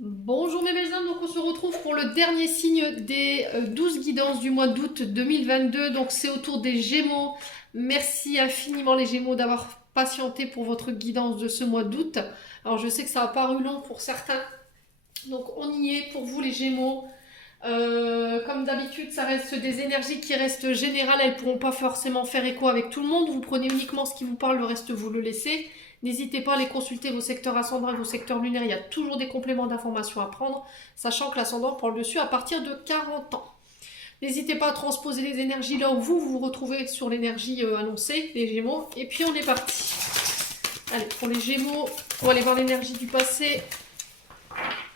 Bonjour mes belles âmes, donc on se retrouve pour le dernier signe des 12 guidances du mois d'août 2022, donc c'est au tour des Gémeaux. Merci infiniment les Gémeaux d'avoir patienté pour votre guidance de ce mois d'août. Alors je sais que ça a paru long pour certains, donc on y est pour vous les Gémeaux. Comme d'habitude, ça reste des énergies qui restent générales, elles ne pourront pas forcément faire écho avec tout le monde. Vous prenez uniquement ce qui vous parle, le reste vous le laissez. N'hésitez pas à aller consulter vos secteurs ascendants et vos secteurs lunaires, il y a toujours des compléments d'informations à prendre, sachant que l'ascendant prend le dessus à partir de 40 ans. N'hésitez pas à transposer les énergies là où vous vous retrouvez sur l'énergie annoncée, les Gémeaux. Et puis on est parti. Allez, pour les Gémeaux, on va aller voir l'énergie du passé.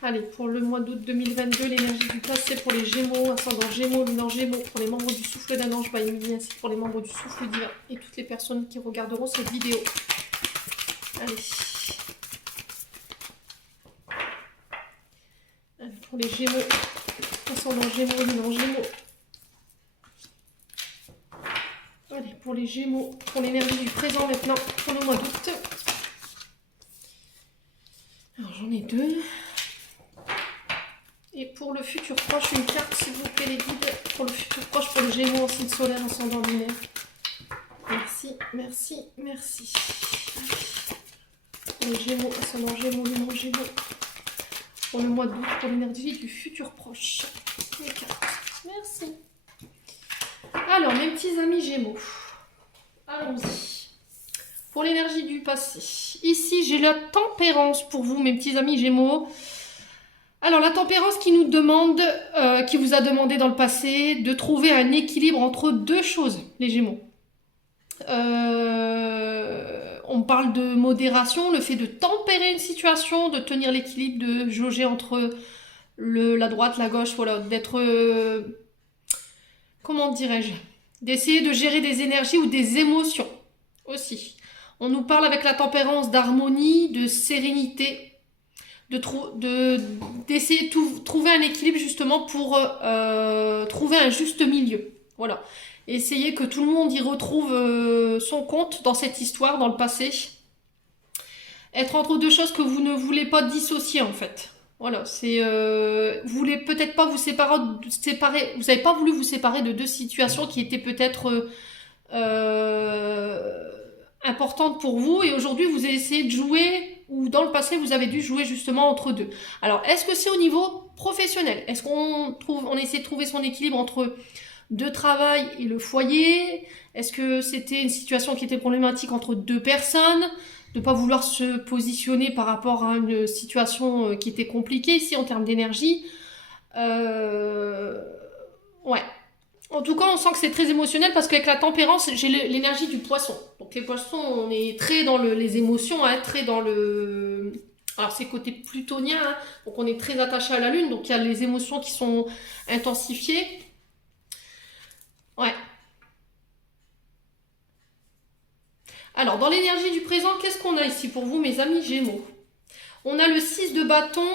Allez, pour le mois d'août 2022, l'énergie du passé pour les Gémeaux, ascendant Gémeaux, lunaire Gémeaux, pour les membres du souffle d'un ange by Émilie, ainsi que pour les membres du souffle divin et toutes les personnes qui regarderont cette vidéo. Allez. Allez, pour les Gémeaux, ascendant Gémeaux, lunaire Gémeaux. Allez, pour les Gémeaux, pour l'énergie du présent maintenant, pour le mois d'août. Alors j'en ai deux. Et pour le futur proche, une carte, s'il vous plaît, les guides. Pour le futur proche, pour les Gémeaux, signe solaire, ascendant lunaire. Merci, merci, merci. Pour les Gémeaux, ascendant Gémeaux, lunaire Gémeaux. Pour le mois d'août, pour l'énergie du futur proche. Les cartes. Merci. Alors, mes petits amis Gémeaux, allons-y. Pour l'énergie du passé, ici j'ai la tempérance pour vous, mes petits amis Gémeaux. Alors la tempérance qui nous demande, qui vous a demandé dans le passé, de trouver un équilibre entre deux choses, les Gémeaux. On parle de modération, le fait de tempérer une situation, de tenir l'équilibre, de jauger entre la droite, la gauche, voilà, d'être, comment dirais-je, d'essayer de gérer des énergies ou des émotions aussi. On nous parle avec la tempérance d'harmonie, de sérénité, d'essayer de trouver un équilibre justement pour trouver un juste milieu. Voilà. Essayer que tout le monde y retrouve son compte dans cette histoire, dans le passé. Être entre deux choses que vous ne voulez pas dissocier en fait. Voilà, c'est vous voulez peut-être pas vous séparer, vous n'avez pas voulu vous séparer de deux situations qui étaient peut-être importantes pour vous et aujourd'hui vous avez essayé de jouer ou dans le passé vous avez dû jouer justement entre deux. Alors est-ce que c'est au niveau professionnel? Est-ce on essaie de trouver son équilibre entre de travail et le foyer? Est-ce que c'était une situation qui était problématique entre deux personnes? De ne pas vouloir se positionner par rapport à une situation qui était compliquée ici en termes d'énergie. Ouais. En tout cas, on sent que c'est très émotionnel parce qu'avec la tempérance, j'ai l'énergie du poisson. Donc les poissons, on est très dans les émotions, hein, très dans le... Alors c'est côté plutonien, hein, donc on est très attaché à la lune, donc il y a les émotions qui sont intensifiées. Ouais. Alors, dans l'énergie du présent, qu'est-ce qu'on a ici pour vous, mes amis Gémeaux? On a le 6 de bâton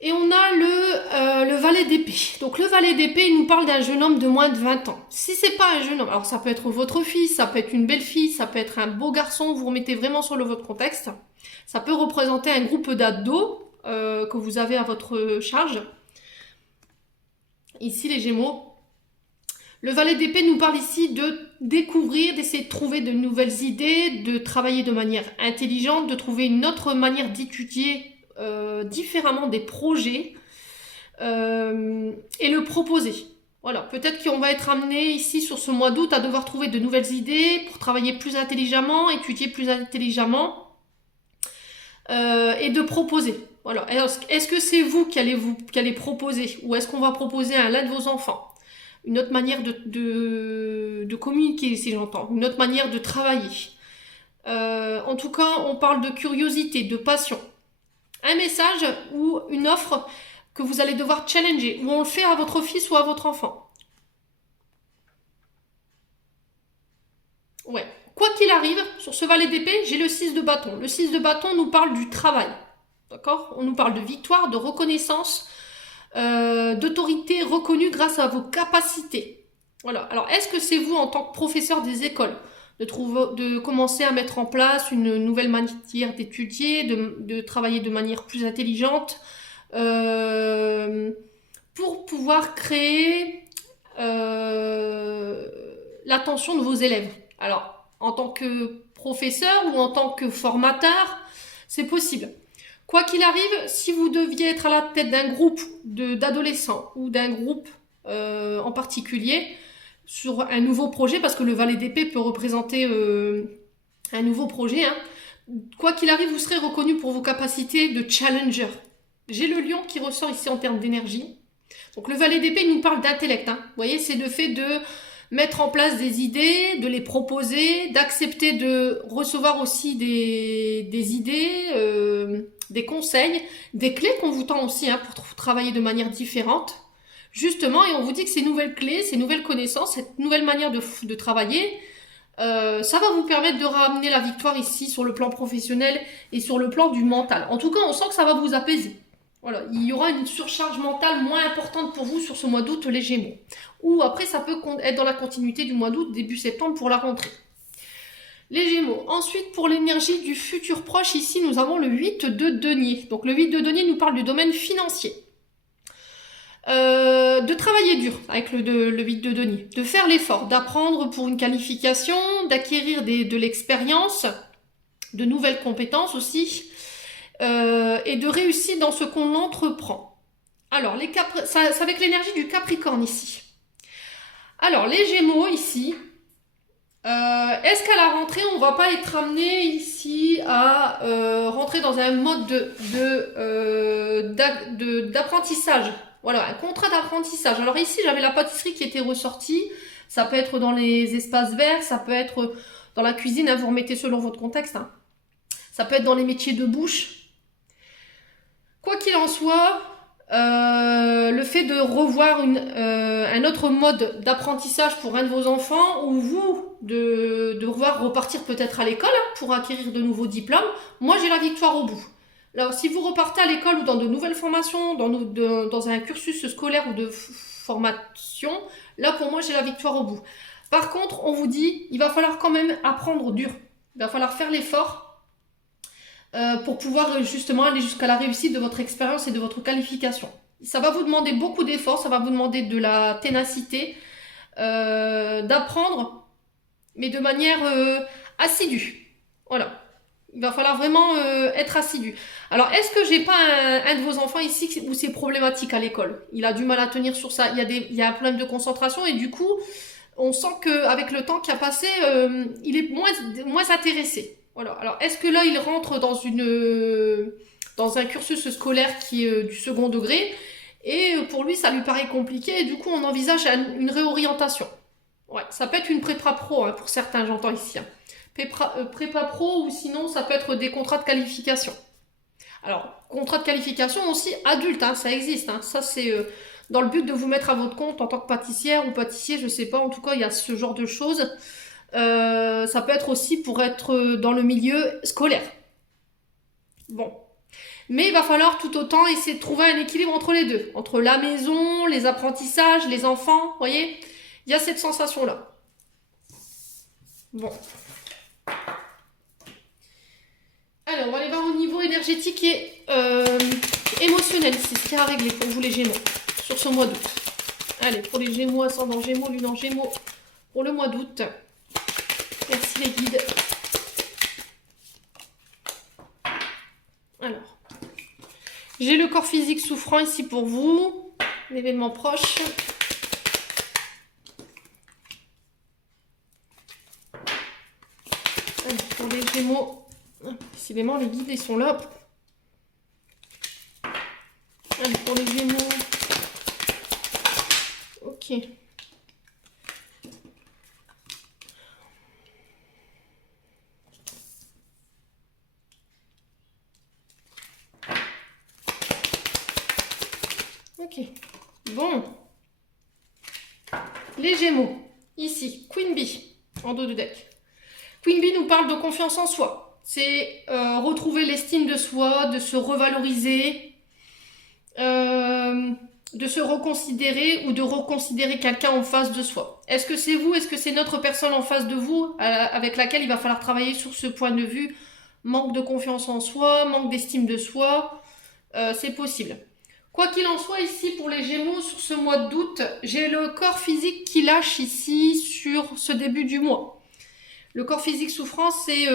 et on a le valet d'épée. Donc, le valet d'épée, il nous parle d'un jeune homme de moins de 20 ans. Si c'est pas un jeune homme, alors ça peut être votre fils, ça peut être une belle-fille, ça peut être un beau garçon, vous remettez vraiment sur votre contexte. Ça peut représenter un groupe d'ados que vous avez à votre charge. Ici, les Gémeaux. Le valet d'épée nous parle ici de découvrir, d'essayer de trouver de nouvelles idées, de travailler de manière intelligente, de trouver une autre manière d'étudier différemment des projets et le proposer. Voilà, peut-être qu'on va être amené ici sur ce mois d'août à devoir trouver de nouvelles idées pour travailler plus intelligemment, étudier plus intelligemment et de proposer. Voilà. Alors, est-ce que c'est vous qui allez proposer ou est-ce qu'on va proposer à l'un de vos enfants? Une autre manière de communiquer, si j'entends, une autre manière de travailler. En tout cas, on parle de curiosité, de passion. Un message ou une offre que vous allez devoir challenger, ou on le fait à votre fils ou à votre enfant. Ouais. Quoi qu'il arrive, sur ce valet d'épée, j'ai le 6 de bâton. Le 6 de bâton nous parle du travail. D'accord? On nous parle de victoire, de reconnaissance, d'autorité reconnue grâce à vos capacités. Voilà. Alors, est-ce que c'est vous en tant que professeur des écoles? de commencer à mettre en place une nouvelle manière d'étudier, de travailler de manière plus intelligente, pour pouvoir créer l'attention de vos élèves. Alors, en tant que professeur ou en tant que formateur, c'est possible. Quoi qu'il arrive, si vous deviez être à la tête d'un groupe d'adolescents ou d'un groupe en particulier sur un nouveau projet, parce que le valet d'épée peut représenter un nouveau projet, hein, quoi qu'il arrive, vous serez reconnu pour vos capacités de challenger. J'ai le lion qui ressort ici en termes d'énergie. Donc le valet d'épée nous parle d'intellect. Hein. Vous voyez, c'est le fait de mettre en place des idées, de les proposer, d'accepter de recevoir aussi des idées, des conseils, des clés qu'on vous tend aussi, hein, pour travailler de manière différente. Justement, et on vous dit que ces nouvelles clés, ces nouvelles connaissances, cette nouvelle manière de travailler, ça va vous permettre de ramener la victoire ici sur le plan professionnel et sur le plan du mental. En tout cas, on sent que ça va vous apaiser. Voilà, il y aura une surcharge mentale moins importante pour vous sur ce mois d'août, les Gémeaux. Ou après, ça peut être dans la continuité du mois d'août, début septembre pour la rentrée. Les Gémeaux. Ensuite, pour l'énergie du futur proche, ici, nous avons le 8 de denier. Donc, le 8 de denier nous parle du domaine financier. De travailler dur avec le 8 de denier. De faire l'effort, d'apprendre pour une qualification, d'acquérir de l'expérience, de nouvelles compétences aussi. Et de réussir dans ce qu'on entreprend. Alors, c'est avec l'énergie du Capricorne ici. Alors, les Gémeaux ici, est-ce qu'à la rentrée, on ne va pas être amené ici à rentrer dans un mode d'apprentissage? Voilà, un contrat d'apprentissage. Alors ici, j'avais la pâtisserie qui était ressortie. Ça peut être dans les espaces verts, ça peut être dans la cuisine, hein, vous remettez selon votre contexte. Hein. Ça peut être dans les métiers de bouche. Quoi qu'il en soit, le fait de revoir un autre mode d'apprentissage pour un de vos enfants, ou vous, de devoir repartir peut-être à l'école, hein, pour acquérir de nouveaux diplômes, moi j'ai la victoire au bout. Alors si vous repartez à l'école ou dans de nouvelles formations, dans un cursus scolaire ou de formation, là pour moi j'ai la victoire au bout. Par contre, on vous dit, il va falloir quand même apprendre dur. Il va falloir faire l'effort pour pouvoir justement aller jusqu'à la réussite de votre expérience et de votre qualification. Ça va vous demander beaucoup d'efforts, ça va vous demander de la ténacité, d'apprendre, mais de manière assidue. Voilà. Il va falloir vraiment être assidu. Alors, est-ce que j'ai pas un de vos enfants ici où c'est problématique à l'école? Il a du mal à tenir sur ça. Il y a un problème de concentration et du coup, on sent qu'avec le temps qui a passé, il est moins intéressé. Voilà. Alors, est-ce que là, il rentre dans un cursus scolaire qui est du second degré et pour lui, ça lui paraît compliqué et du coup, on envisage une réorientation. Ouais, ça peut être une prépa pro, hein, pour certains, j'entends ici. Hein. Prépa pro ou sinon, ça peut être des contrats de qualification. Alors, contrat de qualification aussi adulte, hein, ça existe. Hein. Ça, c'est dans le but de vous mettre à votre compte en tant que pâtissière ou pâtissier, je sais pas. En tout cas, il y a ce genre de choses. Ça peut être aussi pour être dans le milieu scolaire. Bon. Mais il va falloir tout autant essayer de trouver un équilibre entre les deux. Entre la maison, les apprentissages, les enfants, vous voyez. Il y a cette sensation-là. Bon. Alors, on va aller voir au niveau énergétique et émotionnel. C'est ce qu'il y a à régler pour vous les Gémeaux sur ce mois d'août. Allez, pour les Gémeaux, ascendant Gémeaux, lune en Gémeaux, pour le mois d'août. Merci les guides. Alors, j'ai le corps physique souffrant ici pour vous. L'événement proche. Allez, pour les Gémeaux, décidément les guides ils sont là. Allez, pour les Gémeaux. Ok. Ok. Bon. Les Gémeaux. Ici, Queen Bee, en dos de deck. Queen Bee nous parle de confiance en soi. C'est retrouver l'estime de soi, de se revaloriser, de se reconsidérer ou de reconsidérer quelqu'un en face de soi. Est-ce que c'est vous? Est-ce que c'est notre personne en face de vous avec laquelle il va falloir travailler sur ce point de vue? Manque de confiance en soi, manque d'estime de soi, c'est possible. Quoi qu'il en soit, ici pour les Gémeaux, sur ce mois d'août, j'ai le corps physique qui lâche ici sur ce début du mois. Le corps physique souffrance, c'est...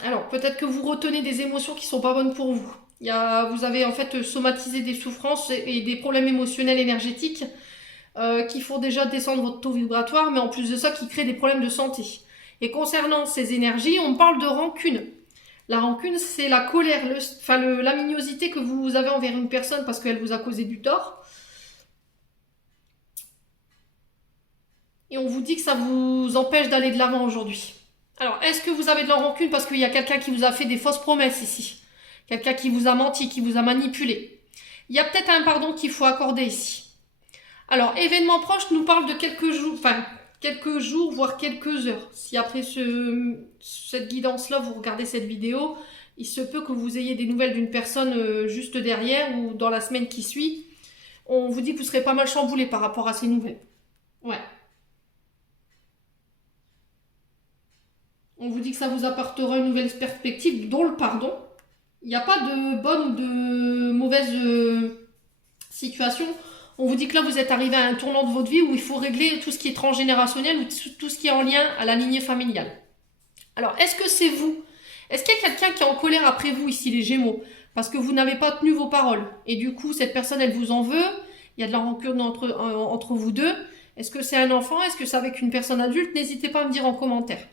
alors, peut-être que vous retenez des émotions qui sont pas bonnes pour vous. Vous avez en fait somatisé des souffrances et des problèmes émotionnels énergétiques qui font déjà descendre votre taux vibratoire, mais en plus de ça, qui créent des problèmes de santé. Et concernant ces énergies, on parle de rancune. La rancune, c'est la colère, l'amignosité que vous avez envers une personne parce qu'elle vous a causé du tort. Et on vous dit que ça vous empêche d'aller de l'avant aujourd'hui. Alors, est-ce que vous avez de la rancune parce qu'il y a quelqu'un qui vous a fait des fausses promesses ici? Quelqu'un qui vous a menti, qui vous a manipulé? Il y a peut-être un pardon qu'il faut accorder ici. Alors, événement proche nous parle de quelques jours, voire quelques heures. Si après cette guidance-là, vous regardez cette vidéo, il se peut que vous ayez des nouvelles d'une personne juste derrière ou dans la semaine qui suit. On vous dit que vous serez pas mal chamboulé par rapport à ces nouvelles. Ouais. On vous dit que ça vous apportera une nouvelle perspective, dont le pardon. Il n'y a pas de bonne ou de mauvaise situation. On vous dit que là, vous êtes arrivé à un tournant de votre vie où il faut régler tout ce qui est transgénérationnel ou tout ce qui est en lien à la lignée familiale. Alors, est-ce que c'est vous? Est-ce qu'il y a quelqu'un qui est en colère après vous ici, les Gémeaux? Parce que vous n'avez pas tenu vos paroles. Et du coup, cette personne, elle vous en veut. Il y a de la rancune entre vous deux. Est-ce que c'est un enfant? Est-ce que c'est avec une personne adulte? N'hésitez pas à me dire en commentaire.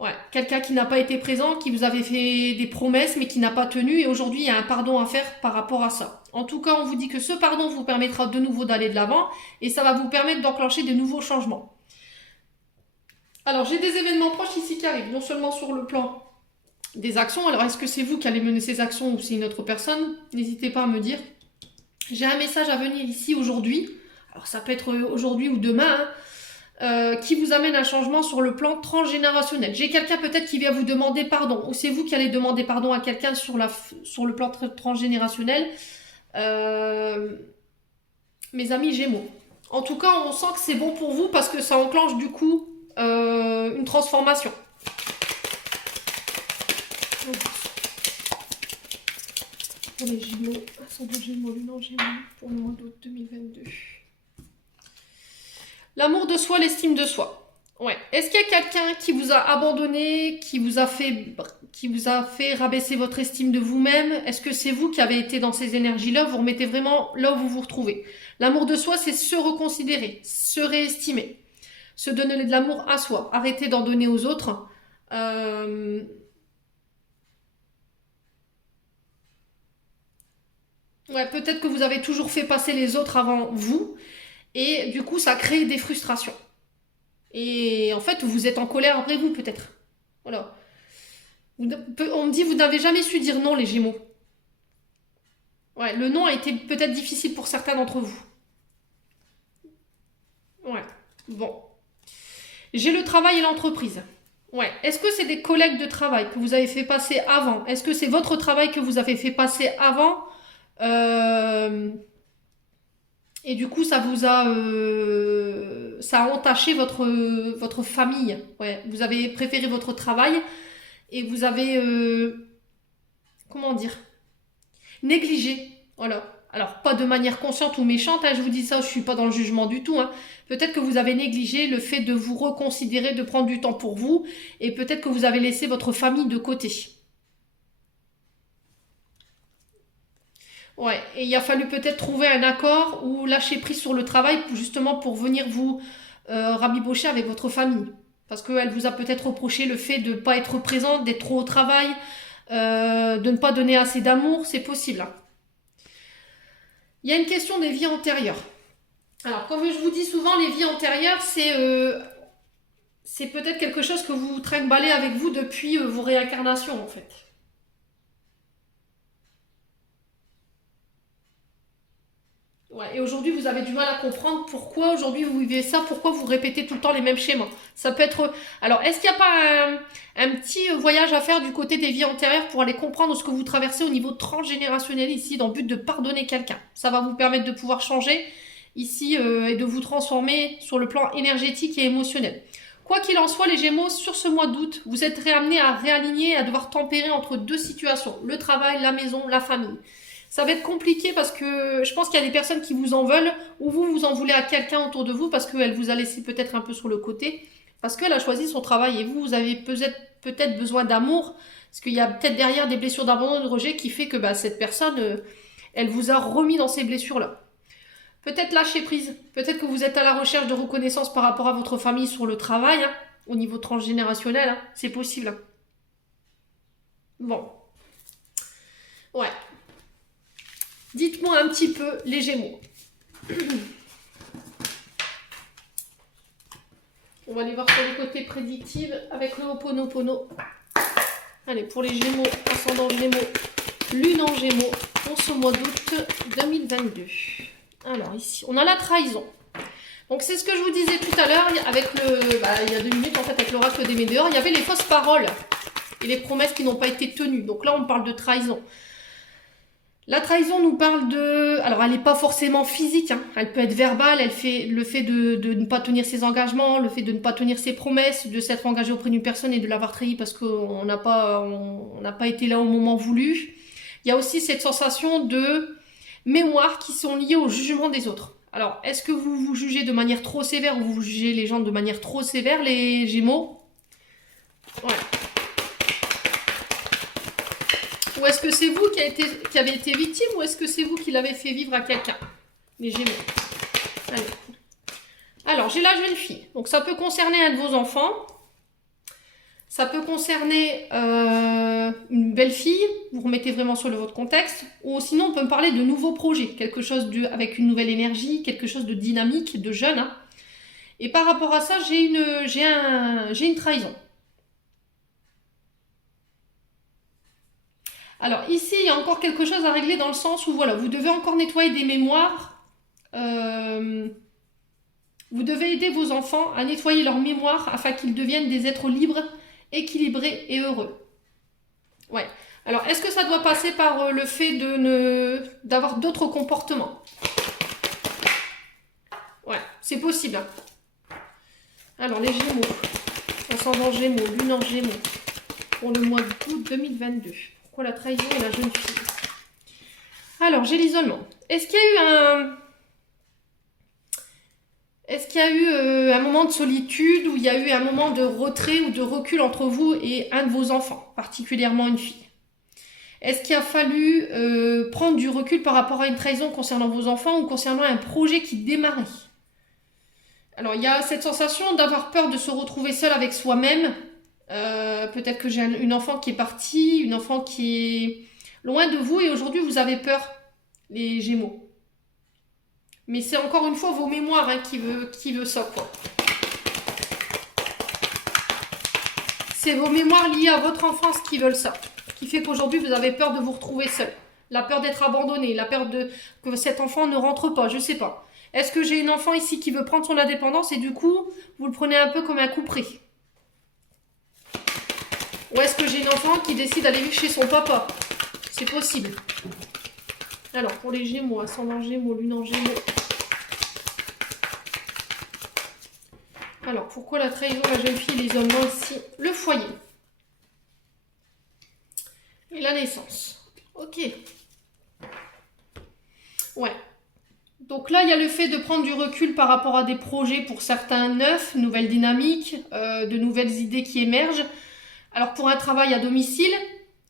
Ouais, quelqu'un qui n'a pas été présent, qui vous avait fait des promesses mais qui n'a pas tenu et aujourd'hui il y a un pardon à faire par rapport à ça. En tout cas, on vous dit que ce pardon vous permettra de nouveau d'aller de l'avant et ça va vous permettre d'enclencher de nouveaux changements. Alors, j'ai des événements proches ici qui arrivent, non seulement sur le plan des actions. Alors, est-ce que c'est vous qui allez mener ces actions ou c'est une autre personne? N'hésitez pas à me dire. J'ai un message à venir ici aujourd'hui. Alors, ça peut être aujourd'hui ou demain, qui vous amène un changement sur le plan transgénérationnel. J'ai quelqu'un peut-être qui vient vous demander pardon, ou c'est vous qui allez demander pardon à quelqu'un sur le plan transgénérationnel. Mes amis Gémeaux. En tout cas, on sent que c'est bon pour vous parce que ça enclenche du coup une transformation. Pour les Gémeaux, ascendant Gémeaux, lune en Gémeaux, pour le mois d'août 2022. L'amour de soi, l'estime de soi. Ouais. Est-ce qu'il y a quelqu'un qui vous a abandonné, qui vous a fait rabaisser votre estime de vous-même? Est-ce que c'est vous qui avez été dans ces énergies-là? Vous remettez vraiment là où vous vous retrouvez. L'amour de soi, c'est se reconsidérer, se réestimer, se donner de l'amour à soi, arrêter d'en donner aux autres. Ouais, peut-être que vous avez toujours fait passer les autres avant vous. Et du coup, ça crée des frustrations. Et en fait, vous êtes en colère après vous, peut-être. Voilà. On me dit, vous n'avez jamais su dire non, les Gémeaux. Ouais, le non a été peut-être difficile pour certains d'entre vous. Ouais, bon. J'ai le travail et l'entreprise. Ouais, est-ce que c'est des collègues de travail que vous avez fait passer avant? Est-ce que c'est votre travail que vous avez fait passer avant et du coup, ça a entaché votre famille. Ouais, vous avez préféré votre travail et vous avez, comment dire, négligé. Voilà. Alors, pas de manière consciente ou méchante, hein, je vous dis ça, je suis pas dans le jugement du tout. Hein. Peut-être que vous avez négligé le fait de vous reconsidérer, de prendre du temps pour vous, et peut-être que vous avez laissé votre famille de côté. Ouais, et il a fallu peut-être trouver un accord ou lâcher prise sur le travail justement pour venir vous rabibocher avec votre famille. Parce qu'elle vous a peut-être reproché le fait de ne pas être présente, d'être trop au travail, de ne pas donner assez d'amour, c'est possible. Hein. Il y a une question des vies antérieures. Alors, comme je vous dis souvent, les vies antérieures, c'est peut-être quelque chose que vous trinquez avec vous depuis vos réincarnations en fait. Ouais, et aujourd'hui, vous avez du mal à comprendre pourquoi aujourd'hui vous vivez ça, pourquoi vous répétez tout le temps les mêmes schémas. Ça peut être... Alors, est-ce qu'il n'y a pas un petit voyage à faire du côté des vies antérieures pour aller comprendre ce que vous traversez au niveau transgénérationnel ici, dans le but de pardonner quelqu'un? Ça va vous permettre de pouvoir changer ici et de vous transformer sur le plan énergétique et émotionnel. Quoi qu'il en soit, les Gémeaux, sur ce mois d'août, vous êtes réamenés à réaligner, à devoir tempérer entre deux situations, le travail, la maison, la famille. Ça va être compliqué parce que je pense qu'il y a des personnes qui vous en veulent ou vous en voulez à quelqu'un autour de vous parce qu'elle vous a laissé peut-être un peu sur le côté parce qu'elle a choisi son travail et vous avez peut-être besoin d'amour parce qu'il y a peut-être derrière des blessures d'abandon et de rejet qui fait que cette personne, elle vous a remis dans ces blessures-là. Peut-être lâcher prise, peut-être que vous êtes à la recherche de reconnaissance par rapport à votre famille sur le travail, hein, au niveau transgénérationnel, hein, c'est possible. Hein. Bon. Ouais. Dites-moi un petit peu les Gémeaux. On va aller voir sur le côté prédictif avec le Ho'oponopono. Allez, pour les Gémeaux, ascendant Gémeaux, lune en Gémeaux, pour ce mois d'août 2022. Alors ici, on a la trahison. Donc c'est ce que je vous disais tout à l'heure, avec il y a 2 minutes en fait, avec l'oracle des Médéors, il y avait les fausses paroles et les promesses qui n'ont pas été tenues. Donc là, on parle de trahison. La trahison nous parle de... Alors, elle n'est pas forcément physique, hein. Elle peut être verbale, elle fait le fait de ne pas tenir ses engagements, le fait de ne pas tenir ses promesses, de s'être engagé auprès d'une personne et de l'avoir trahi parce qu'on n'a pas été là au moment voulu. Il y a aussi cette sensation de mémoire qui sont liées au jugement des autres. Alors, est-ce que vous vous jugez de manière trop sévère ou vous jugez les gens de manière trop sévère, les Gémeaux? Ouais. Ou est-ce que c'est vous qui avez été victime ou est-ce que c'est vous qui l'avez fait vivre à quelqu'un? Les Gémeaux. Allez. Alors, j'ai la jeune fille. Donc, ça peut concerner un de vos enfants. Ça peut concerner une belle fille. Vous remettez vraiment sur votre contexte. Ou sinon, on peut me parler de nouveaux projets. Quelque chose avec une nouvelle énergie, quelque chose de dynamique, de jeune. Hein. Et par rapport à ça, j'ai une trahison. Alors ici, il y a encore quelque chose à régler dans le sens où voilà, vous devez encore nettoyer des mémoires. Vous devez aider vos enfants à nettoyer leur mémoire afin qu'ils deviennent des êtres libres, équilibrés et heureux. Ouais. Alors, est-ce que ça doit passer par le fait d'avoir d'autres comportements? Ouais, c'est possible. Hein. Alors, les Gémeaux. Ascendant Gémeaux, lune en Gémeaux. Pour le mois d'août 2022. Pourquoi la trahison et la jeune fille? Alors, j'ai l'isolement. Est-ce qu'il y a eu un moment de solitude ou il y a eu un moment de retrait ou de recul entre vous et un de vos enfants, particulièrement une fille? Est-ce qu'il a fallu prendre du recul par rapport à une trahison concernant vos enfants ou concernant un projet qui démarrait? Alors, il y a cette sensation d'avoir peur de se retrouver seul avec soi-même. Peut-être que j'ai une enfant qui est partie, une enfant qui est loin de vous et aujourd'hui vous avez peur, les Gémeaux. Mais c'est encore une fois vos mémoires hein, qui veut ça, quoi. C'est vos mémoires liées à votre enfance qui veulent ça. Qui fait qu'aujourd'hui, vous avez peur de vous retrouver seul. La peur d'être abandonné, la peur que cet enfant ne rentre pas, je sais pas. Est-ce que j'ai une enfant ici qui veut prendre son indépendance et du coup, vous le prenez un peu comme un coup près? Ou est-ce que j'ai une enfant qui décide d'aller vivre chez son papa? C'est possible. Alors, pour les Gémeaux, ascendant Gémeaux, lune en Gémeaux. Alors, pourquoi la trahison, la jeune fille, l'isolement ici? Le foyer. Et la naissance. Ok. Ouais. Donc là, il y a le fait de prendre du recul par rapport à des projets pour certains neufs, nouvelles dynamiques, de nouvelles idées qui émergent. Alors, pour un travail à domicile,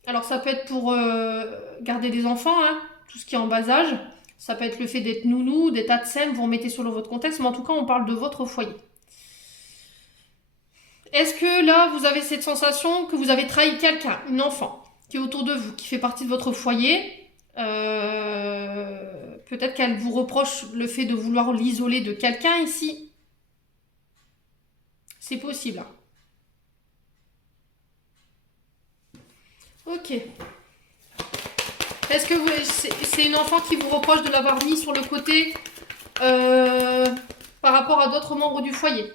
alors ça peut être pour garder des enfants, hein, tout ce qui est en bas âge. Ça peut être le fait d'être nounou, d'être ATSEM, vous remettez sur votre contexte, mais en tout cas, on parle de votre foyer. Est-ce que là, vous avez cette sensation que vous avez trahi quelqu'un, une enfant, qui est autour de vous, qui fait partie de votre foyer? Peut-être qu'elle vous reproche le fait de vouloir l'isoler de quelqu'un ici. C'est possible. Ok. Est-ce que c'est une enfant qui vous reproche de l'avoir mis sur le côté par rapport à d'autres membres du foyer?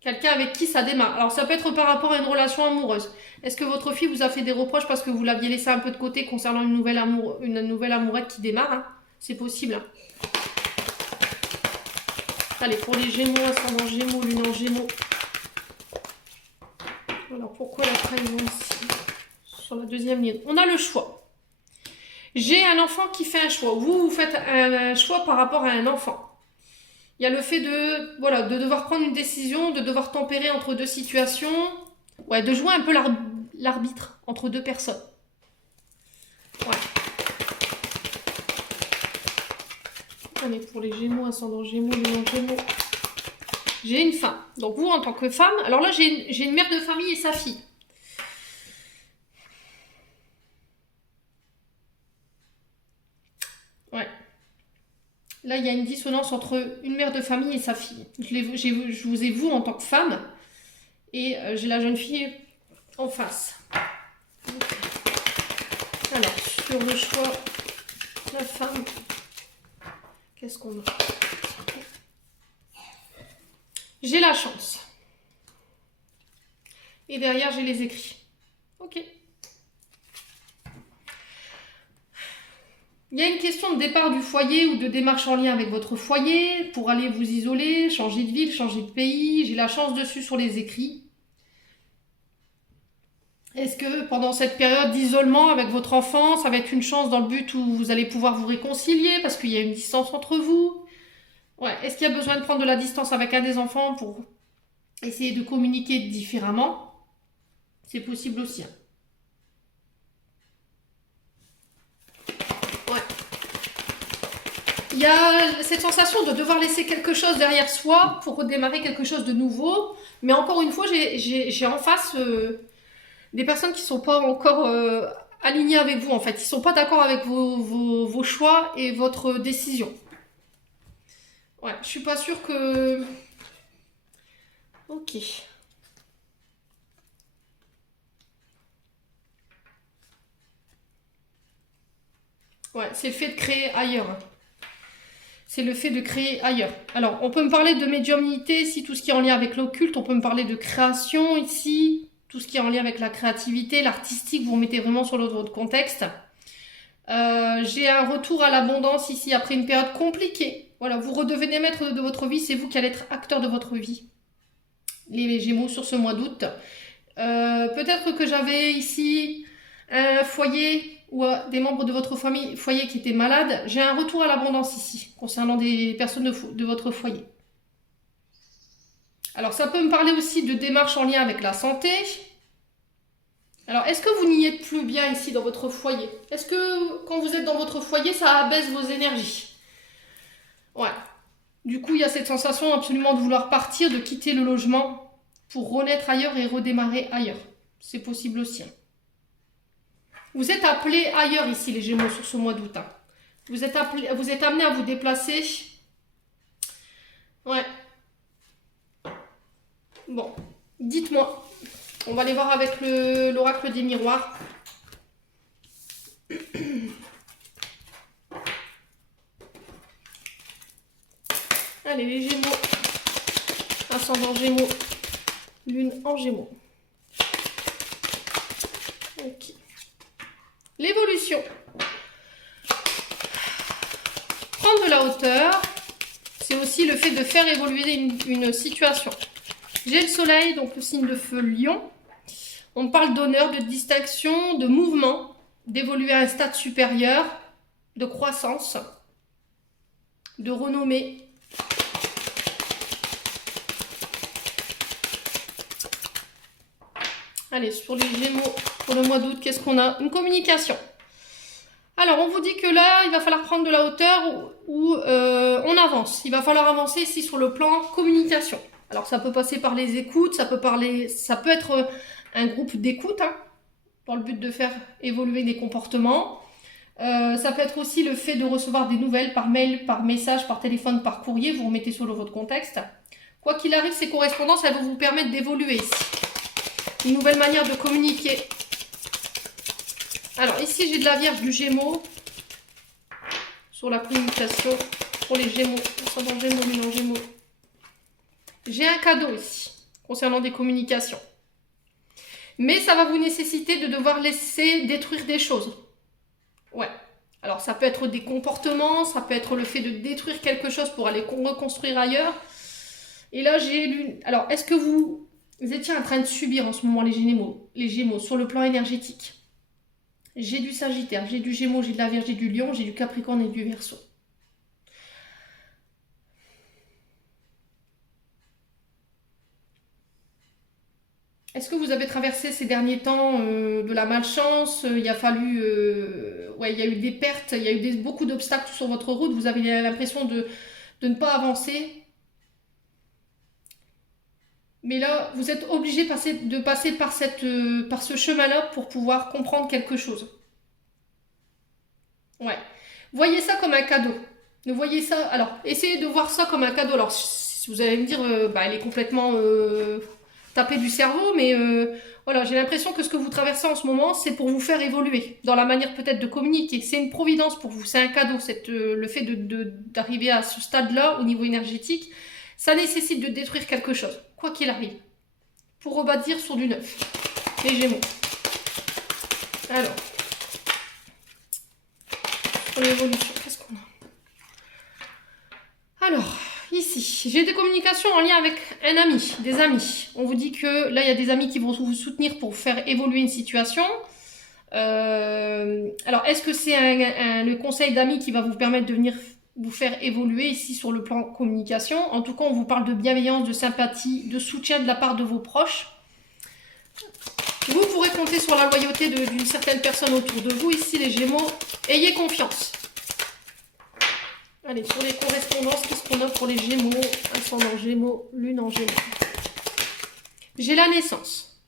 Quelqu'un avec qui ça démarre. Alors ça peut être par rapport à une relation amoureuse. Est-ce que votre fille vous a fait des reproches parce que vous l'aviez laissé un peu de côté concernant une nouvelle amourette qui démarre, hein? C'est possible. Hein. Allez, pour les Gémeaux, ascendant Gémeaux, lune en Gémeaux. Alors pourquoi la trahison ici? Sur la deuxième ligne. On a le choix. J'ai un enfant qui fait un choix. Vous faites un choix par rapport à un enfant. Il y a le fait de, voilà, de devoir prendre une décision, de devoir tempérer entre deux situations. Ouais, de jouer un peu l'arbitre entre deux personnes. Ouais. Allez, pour les Gémeaux, ascendant Gémeaux, lune en Gémeaux. J'ai une femme. Donc vous, en tant que femme, alors là, j'ai une mère de famille et sa fille. Ouais. Là, il y a une dissonance entre une mère de famille et sa fille. Je vous ai vous en tant que femme et j'ai la jeune fille en face. Alors, sur le choix, la femme, qu'est-ce qu'on a? J'ai la chance. Et derrière, j'ai les écrits. Ok. Il y a une question de départ du foyer ou de démarche en lien avec votre foyer pour aller vous isoler, changer de ville, changer de pays. J'ai la chance dessus sur les écrits. Est-ce que pendant cette période d'isolement avec votre enfant, ça va être une chance dans le but où vous allez pouvoir vous réconcilier parce qu'il y a une distance entre vous? Ouais. Est-ce qu'il y a besoin de prendre de la distance avec un des enfants pour essayer de communiquer différemment? C'est possible aussi. Hein. Il y a cette sensation de devoir laisser quelque chose derrière soi pour redémarrer quelque chose de nouveau. Mais encore une fois, j'ai en face des personnes qui ne sont pas encore alignées avec vous, en fait. Ils ne sont pas d'accord avec vos choix et votre décision. Ouais, je suis pas sûre que... Ok. Ouais, c'est le fait de créer ailleurs. C'est le fait de créer ailleurs. Alors, on peut me parler de médiumnité ici, tout ce qui est en lien avec l'occulte. On peut me parler de création ici, tout ce qui est en lien avec la créativité, l'artistique. Vous remettez vraiment sur votre contexte. J'ai un retour à l'abondance ici après une période compliquée. Voilà, vous redevenez maître de votre vie. C'est vous qui allez être acteur de votre vie. Les Gémeaux sur ce mois d'août. Peut-être que j'avais ici un foyer ou des membres de votre foyer qui étaient malades. J'ai un retour à l'abondance ici, concernant des personnes de votre foyer. Alors, ça peut me parler aussi de démarches en lien avec la santé. Alors, est-ce que vous n'y êtes plus bien ici dans votre foyer? Est-ce que quand vous êtes dans votre foyer, ça abaisse vos énergies? Ouais. Du coup, il y a cette sensation absolument de vouloir partir, de quitter le logement pour renaître ailleurs et redémarrer ailleurs. C'est possible aussi. Vous êtes appelés ailleurs ici, les Gémeaux, sur ce mois d'août. Hein. Vous êtes amenés à vous déplacer. Ouais. Bon, dites-moi. On va aller voir avec l'oracle des miroirs. Allez, les Gémeaux. Ascendant Gémeaux. Lune en Gémeaux. Ok. L'évolution. Prendre de la hauteur, c'est aussi le fait de faire évoluer une situation. J'ai le soleil, donc le signe de feu Lion. On parle d'honneur, de distinction, de mouvement, d'évoluer à un stade supérieur, de croissance, de renommée. Allez, sur les Gémeaux, pour le mois d'août, qu'est-ce qu'on a? Une communication. Alors, on vous dit que là, il va falloir prendre de la hauteur ou on avance. Il va falloir avancer ici sur le plan communication. Alors, ça peut passer par les écoutes, ça peut être un groupe d'écoute, hein, dans le but de faire évoluer des comportements. Ça peut être aussi le fait de recevoir des nouvelles par mail, par message, par téléphone, par courrier. Vous remettez sur votre contexte. Quoi qu'il arrive, ces correspondances, elles vont vous permettre d'évoluer ici. Une nouvelle manière de communiquer. Alors ici, j'ai de la Vierge, du Gémeaux, sur la communication pour les Gémeaux. Ascendant Gémeaux, Lune en Gémeaux. J'ai un cadeau ici, concernant des communications. Mais ça va vous nécessiter de devoir laisser détruire des choses. Ouais. Alors, ça peut être des comportements, ça peut être le fait de détruire quelque chose pour aller reconstruire ailleurs. Et là, j'ai lu... Alors, est-ce que vous étiez en train de subir en ce moment les Gémeaux sur le plan énergétique? J'ai du Sagittaire, j'ai du Gémeaux, j'ai de la Vierge, j'ai du Lion, j'ai du Capricorne et du Verseau. Est-ce que vous avez traversé ces derniers temps de la malchance? Il a fallu... ouais, il y a eu des pertes, il y a eu beaucoup d'obstacles sur votre route. Vous avez l'impression de ne pas avancer. Mais là, vous êtes obligé de passer par ce chemin-là pour pouvoir comprendre quelque chose. Ouais. Voyez ça comme un cadeau. Ne voyez ça... Alors, essayez de voir ça comme un cadeau. Alors, si vous allez me dire, bah, elle est complètement tapée du cerveau, mais voilà, j'ai l'impression que ce que vous traversez en ce moment, c'est pour vous faire évoluer dans la manière peut-être de communiquer. C'est une providence pour vous, c'est un cadeau. Le fait d'arriver à ce stade-là au niveau énergétique, ça nécessite de détruire quelque chose, quoi qu'il arrive, pour rebâtir sur du neuf. Les Gémeaux. Alors, pour l'évolution, qu'est-ce qu'on a? Alors, ici, j'ai des communications en lien avec un ami, des amis. On vous dit que là, il y a des amis qui vont vous soutenir pour faire évoluer une situation. Alors, est-ce que c'est le conseil d'amis qui va vous permettre de venir vous faire évoluer ici sur le plan communication? En tout cas, on vous parle de bienveillance, de sympathie, de soutien de la part de vos proches. Vous pourrez compter sur la loyauté d'une certaine personne autour de vous. Ici, les Gémeaux, ayez confiance. Allez, sur les correspondances, qu'est-ce qu'on a pour les Gémeaux? Ascendant Gémeaux, Lune en Gémeaux. J'ai la naissance.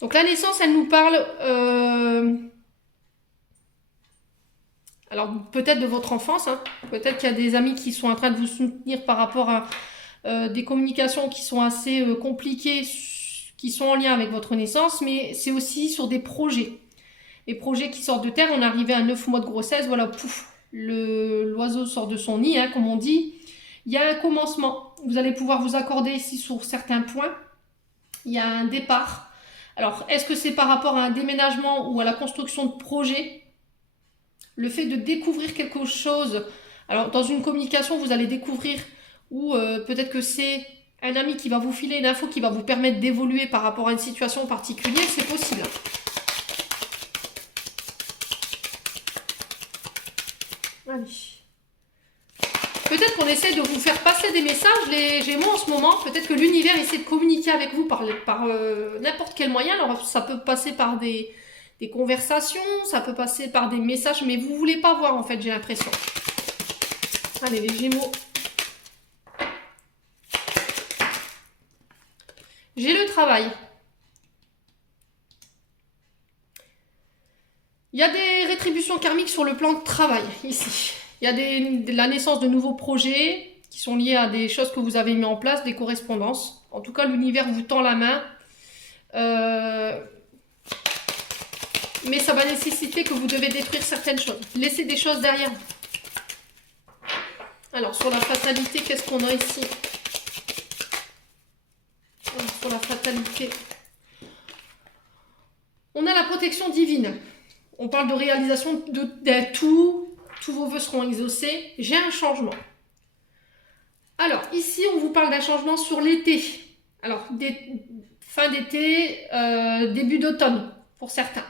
Donc la naissance, elle nous parle... alors peut-être de votre enfance, hein. Peut-être qu'il y a des amis qui sont en train de vous soutenir par rapport à des communications qui sont assez compliquées, qui sont en lien avec votre naissance, mais c'est aussi sur des projets. Les projets qui sortent de terre, on est arrivé à 9 mois de grossesse, voilà, pouf, l'oiseau sort de son nid, hein, comme on dit. Il y a un commencement. Vous allez pouvoir vous accorder ici sur certains points. Il y a un départ. Alors, est-ce que c'est par rapport à un déménagement ou à la construction de projets? Le fait de découvrir quelque chose. Alors, dans une communication, vous allez découvrir, ou peut-être que c'est un ami qui va vous filer une info qui va vous permettre d'évoluer par rapport à une situation particulière, c'est possible. Allez. Peut-être qu'on essaie de vous faire passer des messages, les Gémeaux, en ce moment. Peut-être que l'univers essaie de communiquer avec vous par n'importe quel moyen. Alors, ça peut passer par des conversations, ça peut passer par des messages, mais vous ne voulez pas voir, en fait, j'ai l'impression. Allez, les Gémeaux. J'ai le travail. Il y a des rétributions karmiques sur le plan de travail, ici. Il y a la naissance de nouveaux projets qui sont liés à des choses que vous avez mis en place, des correspondances. En tout cas, l'univers vous tend la main. Mais ça va nécessiter que vous devez détruire certaines choses. Laissez des choses derrière vous. Alors, sur la fatalité, qu'est-ce qu'on a ici? Alors, sur la fatalité, on a la protection divine. On parle de réalisation d'un tout. Tous vos vœux seront exaucés. J'ai un changement. Alors, ici, on vous parle d'un changement sur l'été. Alors, fin d'été, début d'automne, pour certains.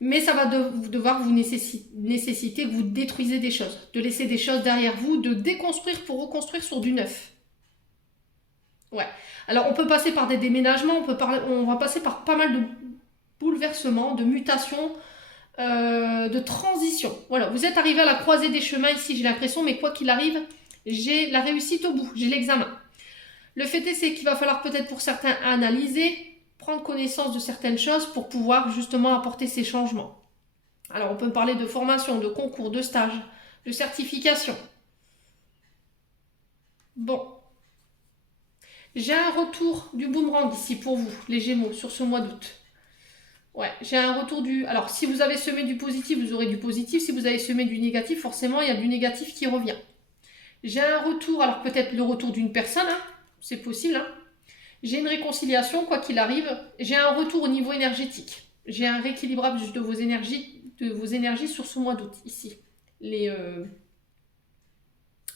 Mais ça va devoir vous nécessiter que vous détruisez des choses, de laisser des choses derrière vous, de déconstruire pour reconstruire sur du neuf. Ouais. Alors, on peut passer par des déménagements, on va passer par pas mal de bouleversements, de mutations, de transition. Voilà, vous êtes arrivé à la croisée des chemins ici, j'ai l'impression, mais quoi qu'il arrive, j'ai la réussite au bout, j'ai l'examen. Le fait est, c'est qu'il va falloir peut-être pour certains analyser, prendre connaissance de certaines choses pour pouvoir justement apporter ces changements. Alors, on peut parler de formation, de concours, de stage, de certification. Bon. J'ai un retour du boomerang ici pour vous, les Gémeaux, sur ce mois d'août. Ouais, j'ai un retour du... Alors, si vous avez semé du positif, vous aurez du positif. Si vous avez semé du négatif, forcément, il y a du négatif qui revient. J'ai un retour, alors peut-être le retour d'une personne, hein, c'est possible. Hein. J'ai une réconciliation, quoi qu'il arrive. J'ai un retour au niveau énergétique. J'ai un rééquilibrage de vos énergies sur ce mois d'août, ici. Les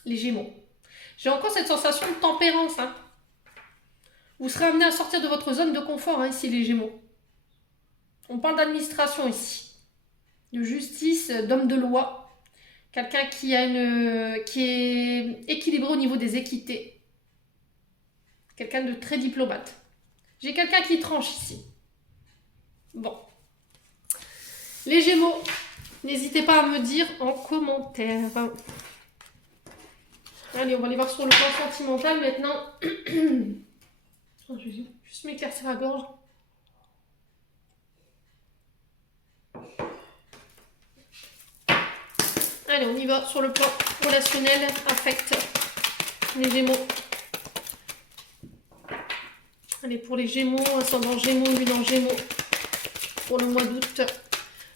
Gémeaux. J'ai encore cette sensation de tempérance. Hein. Vous serez amené à sortir de votre zone de confort, hein, ici, les Gémeaux. On parle d'administration ici. De justice, d'homme de loi. Quelqu'un qui est équilibré au niveau des équités. Quelqu'un de très diplomate. J'ai quelqu'un qui tranche ici. Bon. Les Gémeaux, n'hésitez pas à me dire en commentaire. Allez, on va aller voir sur le plan sentimental maintenant. Je vais juste m'éclaircir la gorge. Allez, on y va sur le plan relationnel, affect, les Gémeaux. Allez, pour les Gémeaux, ascendant Gémeaux, lune en Gémeaux, pour le mois d'août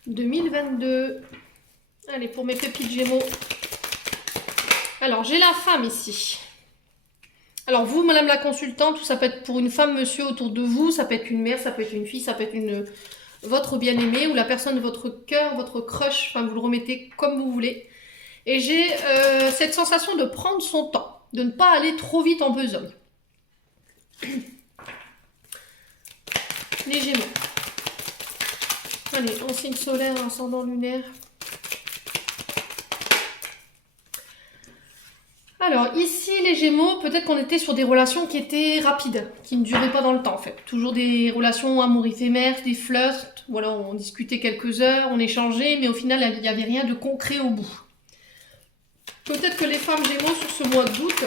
2022. Allez, pour mes pépites Gémeaux. Alors, j'ai la femme ici. Alors, vous, madame la consultante, ça peut être pour une femme, monsieur, autour de vous, ça peut être une mère, ça peut être une fille, ça peut être votre bien-aimé ou la personne de votre cœur, votre crush, enfin, vous le remettez comme vous voulez. Et j'ai cette sensation de prendre son temps, de ne pas aller trop vite en besogne. Les Gémeaux. Allez, en signe solaire, ascendant lunaire. Alors, ici, les Gémeaux, peut-être qu'on était sur des relations qui étaient rapides, qui ne duraient pas dans le temps, en fait. Toujours des relations amour éphémères, des flirts. Voilà, on discutait quelques heures, on échangeait, mais au final, il n'y avait rien de concret au bout. Peut-être que les femmes Gémeaux, sur ce mois d'août,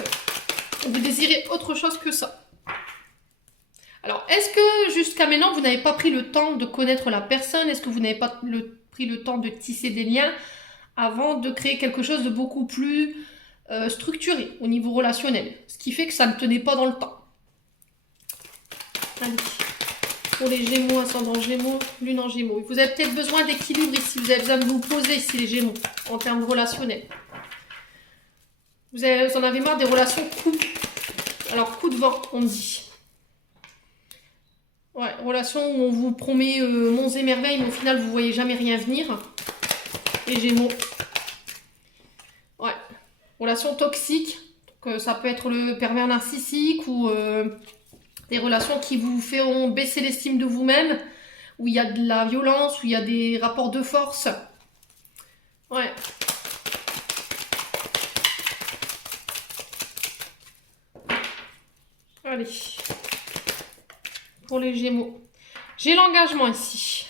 vous désirez autre chose que ça. Alors, est-ce que jusqu'à maintenant, vous n'avez pas pris le temps de connaître la personne? Est-ce que vous n'avez pas pris le temps de tisser des liens avant de créer quelque chose de beaucoup plus structuré au niveau relationnel? Ce qui fait que ça ne tenait pas dans le temps. Allez, pour les Gémeaux, ascendant Gémeaux, lune en Gémeaux. Vous avez peut-être besoin d'équilibre ici. Vous avez besoin de vous poser ici, les Gémeaux, en termes relationnels. Vous en avez marre des relations Alors, coup de vent, on dit. Ouais, relation où on vous promet monts et merveilles, mais au final, vous ne voyez jamais rien venir. Les Gémeaux. Ouais. Relation toxique. Donc, ça peut être le pervers narcissique ou des relations qui vous font baisser l'estime de vous-même, où il y a de la violence, où il y a des rapports de force. Ouais. Allez. Pour les Gémeaux. J'ai l'engagement ici.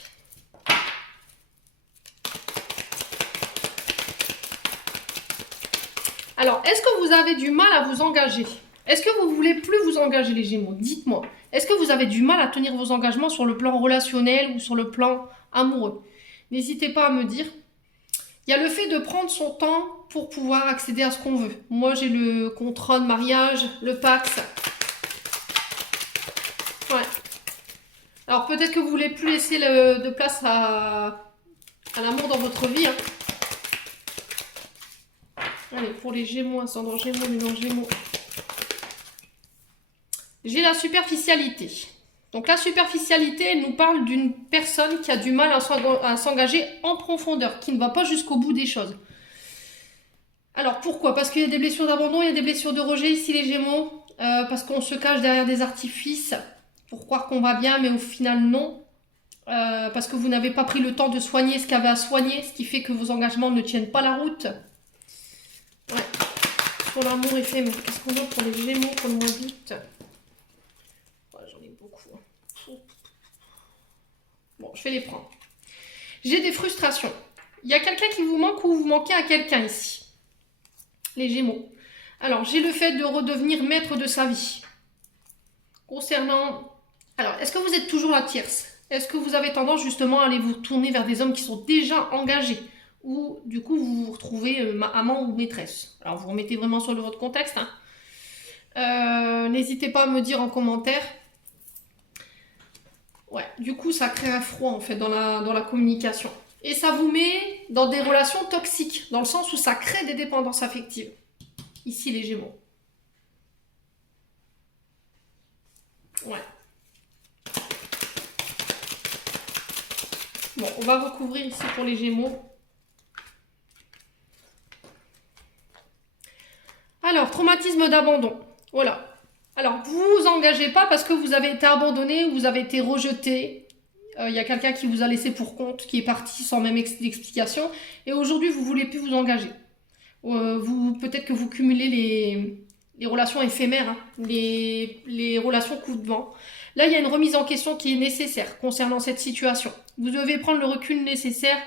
Alors, est-ce que vous avez du mal à vous engager? Est-ce que vous ne voulez plus vous engager, les Gémeaux? Dites-moi. Est-ce que vous avez du mal à tenir vos engagements sur le plan relationnel ou sur le plan amoureux? N'hésitez pas à me dire. Il y a le fait de prendre son temps pour pouvoir accéder à ce qu'on veut. Moi, j'ai le contrat de mariage, le Pax. Ouais. Alors, peut-être que vous voulez plus laisser de place à l'amour dans votre vie. Hein. Allez, pour les Gémeaux, ascendant Gémeaux, lune en Gémeaux. J'ai la superficialité. Donc, la superficialité, elle nous parle d'une personne qui a du mal à s'engager en profondeur, qui ne va pas jusqu'au bout des choses. Alors, pourquoi? Parce qu'il y a des blessures d'abandon, il y a des blessures de rejet ici, les Gémeaux. Parce qu'on se cache derrière des artifices pour croire qu'on va bien, mais au final, non. Parce que vous n'avez pas pris le temps de soigner ce qu'il y avait à soigner, ce qui fait que vos engagements ne tiennent pas la route. Ouais. Pour l'amour éphémère, qu'est-ce qu'on a pour les Gémeaux pour le mois d'août? Ouais, j'en ai beaucoup. Bon, je vais les prendre. J'ai des frustrations. Il y a quelqu'un qui vous manque ou vous manquez à quelqu'un ici. Les Gémeaux. Alors, j'ai le fait de redevenir maître de sa vie. Concernant... Alors, est-ce que vous êtes toujours la tierce? Est-ce que vous avez tendance justement à aller vous tourner vers des hommes qui sont déjà engagés? Ou du coup, vous vous retrouvez amant ou maîtresse? Alors, vous remettez vraiment sur votre contexte. Hein. N'hésitez pas à me dire en commentaire. Ouais, du coup, ça crée un froid en fait dans la communication. Et ça vous met dans des relations toxiques, dans le sens où ça crée des dépendances affectives. Ici, les Gémeaux. Ouais. Bon, on va recouvrir ici pour les Gémeaux. Alors, traumatisme d'abandon. Voilà. Alors, vous vous engagez pas parce que vous avez été abandonné, vous avez été rejeté. Il y a quelqu'un qui vous a laissé pour compte, qui est parti sans même explication. Et aujourd'hui, vous voulez plus vous engager. Peut-être que vous cumulez les relations éphémères, hein, les relations coup de vent. Là, il y a une remise en question qui est nécessaire concernant cette situation. Vous devez prendre le recul nécessaire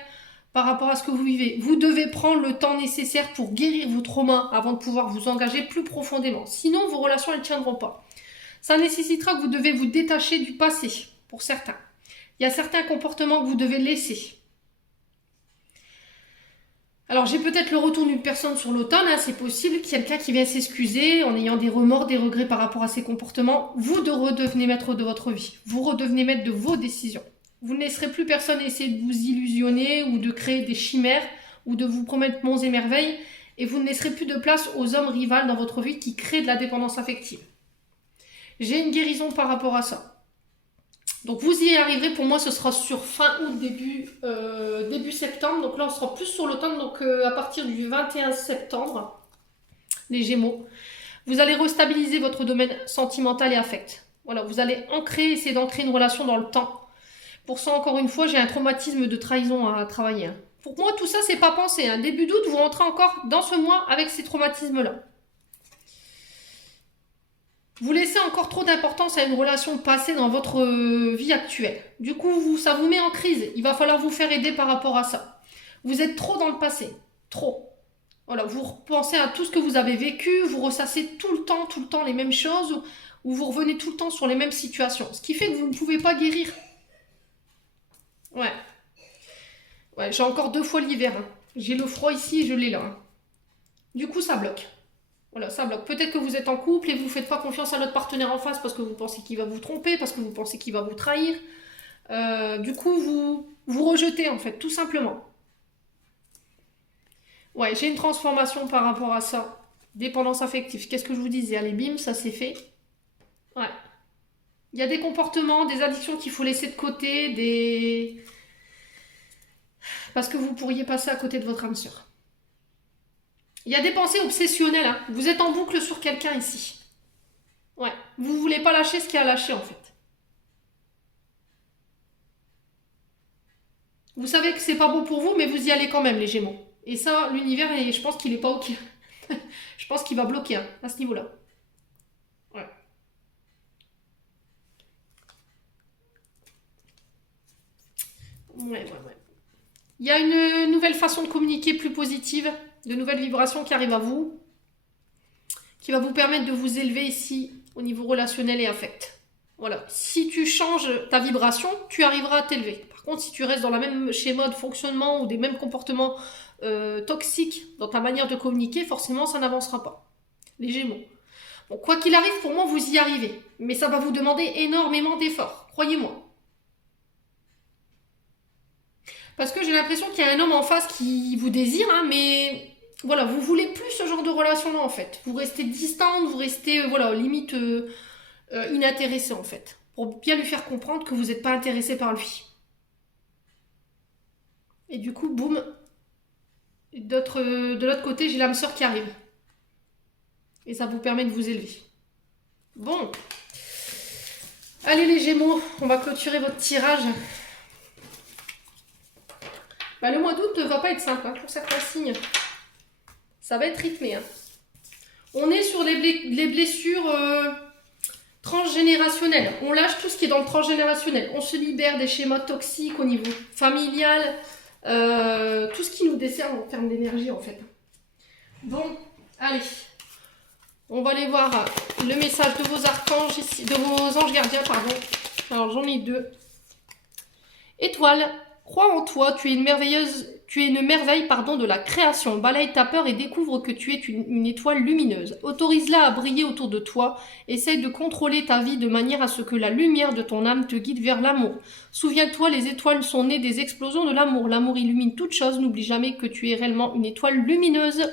par rapport à ce que vous vivez. Vous devez prendre le temps nécessaire pour guérir vos traumas avant de pouvoir vous engager plus profondément. Sinon, vos relations, elles ne tiendront pas. Ça nécessitera que vous devez vous détacher du passé, pour certains. Il y a certains comportements que vous devez laisser. Alors, j'ai peut-être le retour d'une personne sur l'automne, hein, c'est possible, quelqu'un qui vient s'excuser en ayant des remords, des regrets par rapport à ses comportements. Vous redevenez maître de votre vie. Vous redevenez maître de vos décisions. Vous ne laisserez plus personne essayer de vous illusionner ou de créer des chimères ou de vous promettre monts et merveilles. Et vous ne laisserez plus de place aux hommes rivales dans votre vie qui créent de la dépendance affective. J'ai une guérison par rapport à ça. Donc vous y arriverez, pour moi ce sera sur fin août, début septembre. Donc là on sera plus sur l'automne, donc à partir du 21 septembre, les Gémeaux. Vous allez restabiliser votre domaine sentimental et affect. Voilà, vous allez essayer d'ancrer une relation dans le temps. Pour ça, encore une fois, j'ai un traumatisme de trahison à travailler. Hein. Pour moi, tout ça, c'est pas pensé. Hein. Début d'août, vous rentrez encore dans ce mois avec ces traumatismes-là. Vous laissez encore trop d'importance à une relation passée dans votre vie actuelle. Du coup, ça vous met en crise. Il va falloir vous faire aider par rapport à ça. Vous êtes trop dans le passé. Trop. Voilà, vous repensez à tout ce que vous avez vécu, vous ressassez tout le temps les mêmes choses, ou vous revenez tout le temps sur les mêmes situations. Ce qui fait que vous ne pouvez pas guérir. Ouais. Ouais, j'ai encore 2 fois l'hiver. Hein. J'ai le froid ici et je l'ai là. Hein. Du coup, ça bloque. Voilà, ça bloque. Peut-être que vous êtes en couple et vous ne faites pas confiance à notre partenaire en face parce que vous pensez qu'il va vous tromper, parce que vous pensez qu'il va vous trahir. Du coup, vous rejetez en fait, tout simplement. Ouais, j'ai une transformation par rapport à ça. Dépendance affective. Qu'est-ce que je vous disais? Allez, bim, ça c'est fait. Ouais. Il y a des comportements, des addictions qu'il faut laisser de côté, parce que vous pourriez passer à côté de votre âme sœur. Il y a des pensées obsessionnelles. Hein. Vous êtes en boucle sur quelqu'un ici. Ouais. Vous voulez pas lâcher ce qu'il y a à lâcher en fait. Vous savez que c'est pas bon pour vous, mais vous y allez quand même, les Gémeaux. Et ça, l'univers, je pense qu'il est pas ok. Je pense qu'il va bloquer hein, à ce niveau-là. Ouais. Ouais. Il y a une nouvelle façon de communiquer plus positive, de nouvelles vibrations qui arrivent à vous, qui va vous permettre de vous élever ici au niveau relationnel et affect. Voilà. Si tu changes ta vibration, tu arriveras à t'élever. Par contre, si tu restes dans le même schéma de fonctionnement ou des mêmes comportements toxiques dans ta manière de communiquer, forcément, ça n'avancera pas. Les Gémeaux. Bon, quoi qu'il arrive, pour moi, vous y arrivez. Mais ça va vous demander énormément d'efforts. Croyez-moi. Parce que j'ai l'impression qu'il y a un homme en face qui vous désire, hein, mais voilà, vous voulez plus ce genre de relation-là en fait. Vous restez distante, vous restez limite inintéressé en fait. Pour bien lui faire comprendre que vous n'êtes pas intéressé par lui. Et du coup, boum, de l'autre côté, j'ai l'âme sœur qui arrive. Et ça vous permet de vous élever. Bon. Allez les Gémeaux, on va clôturer votre tirage. Le mois d'août ne va pas être simple hein, pour certains signes. Ça va être rythmé. Hein. On est sur les blessures transgénérationnelles. On lâche tout ce qui est dans le transgénérationnel. On se libère des schémas toxiques au niveau familial. Tout ce qui nous dessert en termes d'énergie en fait. Bon, allez. On va aller voir le message de vos archanges ici, de vos anges gardiens, pardon. Alors j'en ai 2. Étoile. Crois en toi, tu es une merveille, pardon, de la création. Balaye ta peur et découvre que tu es une étoile lumineuse. Autorise-la à briller autour de toi. Essaye de contrôler ta vie de manière à ce que la lumière de ton âme te guide vers l'amour. Souviens-toi, les étoiles sont nées des explosions de l'amour. L'amour illumine toute chose. N'oublie jamais que tu es réellement une étoile lumineuse.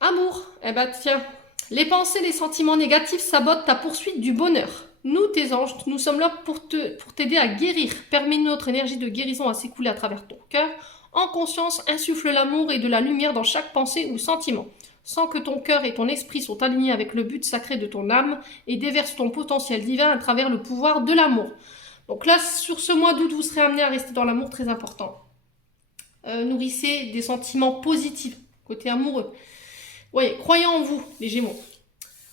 Amour, eh ben tiens, les pensées, les sentiments négatifs sabotent ta poursuite du bonheur. Nous, tes anges, nous sommes là pour t'aider à guérir. Permets notre énergie de guérison à s'écouler à travers ton cœur. En conscience, insuffle l'amour et de la lumière dans chaque pensée ou sentiment. Sens que ton cœur et ton esprit sont alignés avec le but sacré de ton âme et déverse ton potentiel divin à travers le pouvoir de l'amour. Donc là, sur ce mois d'août, vous serez amené à rester dans l'amour, très important. Nourrissez des sentiments positifs, côté amoureux. Oui, croyez en vous, les Gémeaux.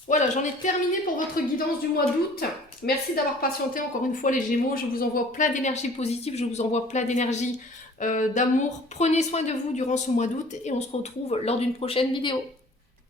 Voilà, j'en ai terminé pour votre guidance du mois d'août. Merci d'avoir patienté encore une fois, les Gémeaux. Je vous envoie plein d'énergie positive, je vous envoie plein d'énergie d'amour. Prenez soin de vous durant ce mois d'août et on se retrouve lors d'une prochaine vidéo.